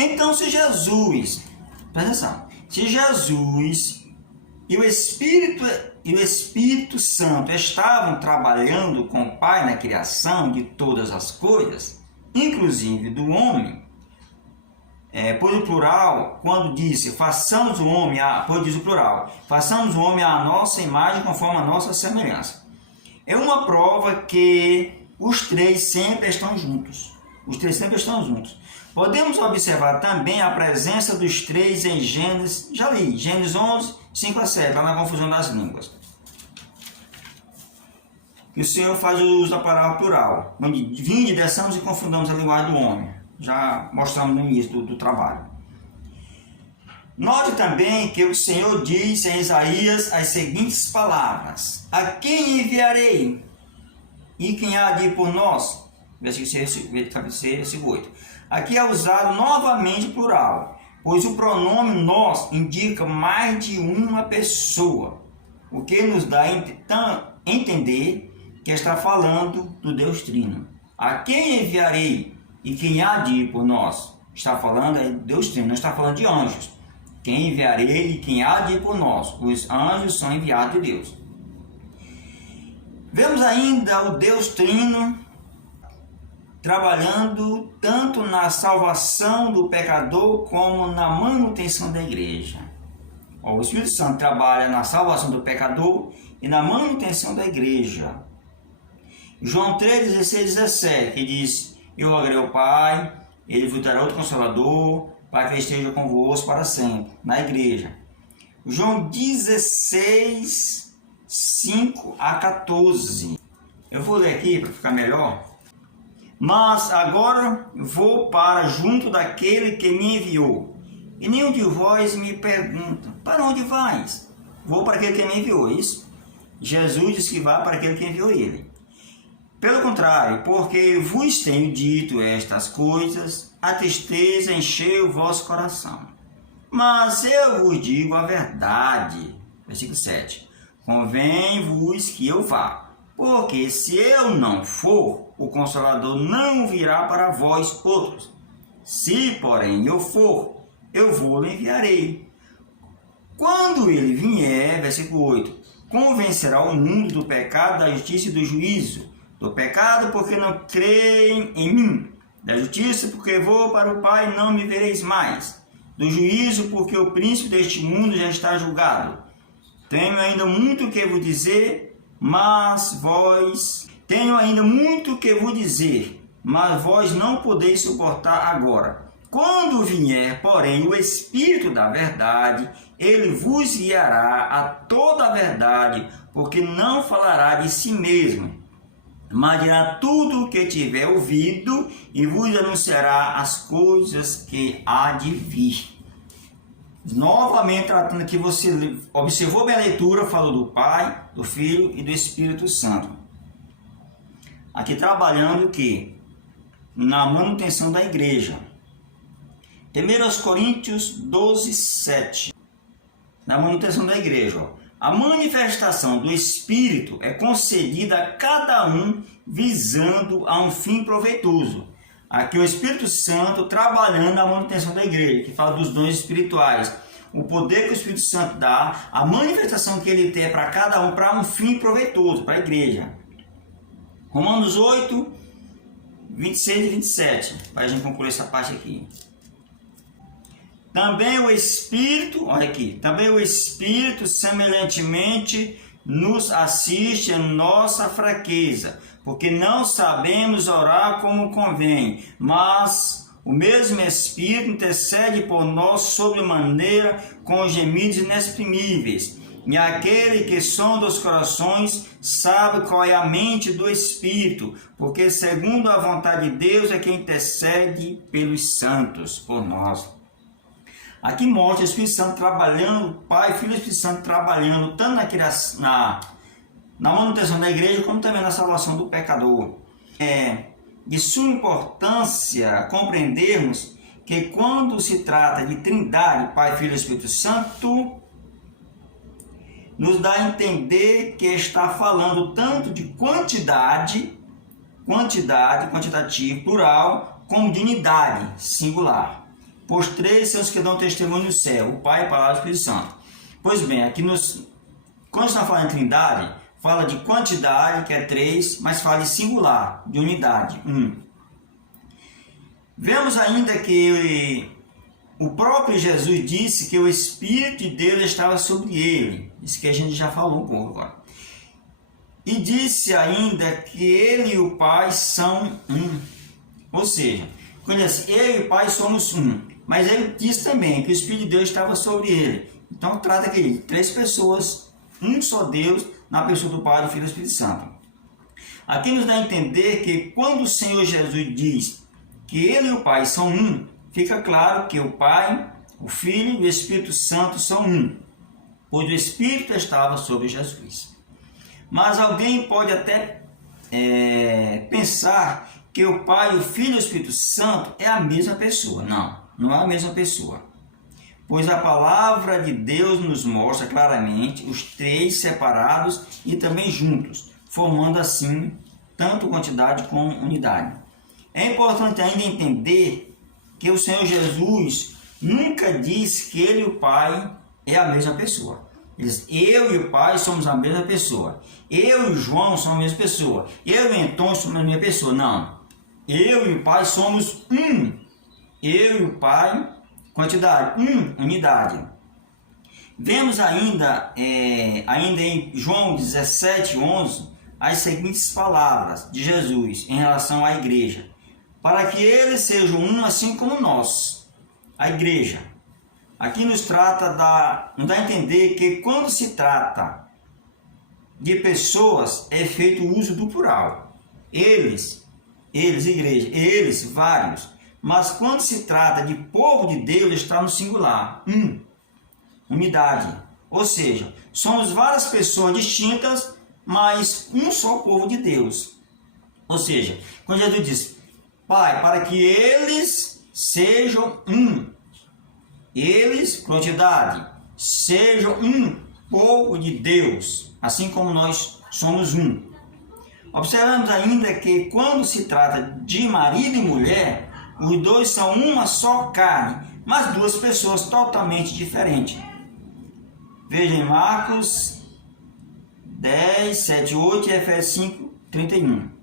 Então, se Jesus, presta atenção, se Jesus e o Espírito Santo estavam trabalhando com o Pai na criação de todas as coisas, inclusive do homem, por o plural, quando disse, façamos o homem, diz o plural, façamos o homem à nossa imagem conforme a nossa semelhança. É uma prova que os três sempre estão juntos. Os três sempre estão juntos. Podemos observar também a presença dos três em Gênesis, já li, Gênesis 11, 5 a 7, lá na confusão das línguas. Que o Senhor faz o uso da palavra plural, onde vinde, desçamos e confundamos a linguagem do homem. Já mostramos no início do trabalho. Note também que o Senhor diz em Isaías as seguintes palavras: a quem enviarei? E quem há de ir por nós? Versículo 8. Aqui é usado novamente plural, pois o pronome nós indica mais de uma pessoa, o que nos dá a entender que está falando do Deus Trino. A quem enviarei? E quem há de ir por nós? Está falando de Deus Trino, não está falando de anjos. Quem enviarei e quem há de ir por nós? Os anjos são enviados de Deus. Vemos ainda o Deus Trino trabalhando tanto na salvação do pecador como na manutenção da igreja. O Espírito Santo trabalha na salvação do pecador e na manutenção da igreja. João 3, 16, 17, que diz: eu rogarei ao Pai, Ele vos dará outro Consolador, para que esteja convosco para sempre, na igreja. João 16, 5 a 14. Eu vou ler aqui para ficar melhor. Mas agora vou para junto daquele que me enviou. E nenhum de vós me pergunta: para onde vais? Vou para aquele que me enviou, isso? Jesus disse que vai para aquele que enviou ele. Pelo contrário, porque vos tenho dito estas coisas, a tristeza encheu o vosso coração. Mas eu vos digo a verdade. Versículo 7. Convém-vos que eu vá, porque se eu não for, o Consolador não virá para vós outros. Se, porém, eu for, eu vou enviarei. Quando ele vier, versículo 8, convencerá o mundo do pecado, da justiça e do juízo. Do pecado, porque não creem em mim. Da justiça, porque vou para o Pai e não me vereis mais. Do juízo, porque o príncipe deste mundo já está julgado. Tenho ainda muito que vos dizer, mas vós não podeis suportar agora. Quando vier, porém, o Espírito da verdade, ele vos guiará a toda a verdade, porque não falará de si mesmo, mas dirá tudo o que tiver ouvido e vos anunciará as coisas que há de vir. Novamente tratando aqui, você observou bem a leitura, falou do Pai, do Filho e do Espírito Santo. Aqui trabalhando o quê? Na manutenção da igreja. 1 Coríntios 12, 7. Na manutenção da igreja, ó. A manifestação do Espírito é concedida a cada um visando a um fim proveitoso. Aqui o Espírito Santo trabalhando na manutenção da igreja, que fala dos dons espirituais. O poder que o Espírito Santo dá, a manifestação que ele tem para cada um, para um fim proveitoso, para a igreja. Romanos 8, 26 e 27, para a gente concluir essa parte aqui. Também o Espírito, olha aqui, também o Espírito semelhantemente nos assiste em nossa fraqueza, porque não sabemos orar como convém, mas o mesmo Espírito intercede por nós sobremaneira com gemidos inexprimíveis. E aquele que sonda os corações sabe qual é a mente do Espírito, porque segundo a vontade de Deus é quem intercede pelos santos, por nós. Aqui mostra o Espírito Santo trabalhando, o Pai, Filho e Espírito Santo trabalhando tanto na manutenção da igreja, como também na salvação do pecador. É de suma importância compreendermos que quando se trata de Trindade, Pai, Filho e Espírito Santo, nos dá a entender que está falando tanto de quantidade, quantitativo, plural, como de unidade, singular. pois 3 são os que dão testemunho no céu, o Pai, a Palavra e o Espírito Santo. Pois bem, aqui quando está falando em trindade, fala de quantidade, que é 3, mas fala de singular, de unidade, 1. Vemos ainda que o próprio Jesus disse que o Espírito de Deus estava sobre ele. Isso que a gente já falou um pouco agora. E disse ainda que ele e o Pai são um. Ou seja, quando ele disse, eu e o Pai somos um. Mas ele disse também que o Espírito de Deus estava sobre ele. Então trata aqui de 3 pessoas, um só Deus, na pessoa do Pai, do Filho e do Espírito Santo. Aqui nos dá a entender que quando o Senhor Jesus diz que ele e o Pai são um, fica claro que o Pai, o Filho e o Espírito Santo são um, pois o Espírito estava sobre Jesus. Mas alguém pode até pensar que o Pai, o Filho e o Espírito Santo é a mesma pessoa. Não, não é a mesma pessoa. Pois a palavra de Deus nos mostra claramente os 3 separados e também juntos, formando assim tanto quantidade como unidade. É importante ainda entender que o Senhor Jesus nunca disse que ele e o Pai é a mesma pessoa. Ele diz, eu e o Pai somos a mesma pessoa. Eu e o João somos a mesma pessoa. Eu e o Antônio somos a mesma pessoa. Não. Eu e o Pai somos um. Eu e o Pai, quantidade, unidade. Vemos ainda em João 17:11, as seguintes palavras de Jesus em relação à igreja. Para que eles sejam um assim como nós, a igreja. Aqui nos dá a entender que quando se trata de pessoas, é feito o uso do plural. Eles, igreja, eles, vários. Mas quando se trata de povo de Deus, está no singular, unidade. Ou seja, somos várias pessoas distintas, mas um só povo de Deus. Ou seja, quando Jesus diz, Pai, para que eles sejam um. Eles, quantidade, sejam um povo de Deus, assim como nós somos um. Observamos ainda que quando se trata de marido e mulher, os 2 são uma só carne, mas 2 pessoas totalmente diferentes. Veja em Marcos 10, 7, 8 e Efésios 5, 31.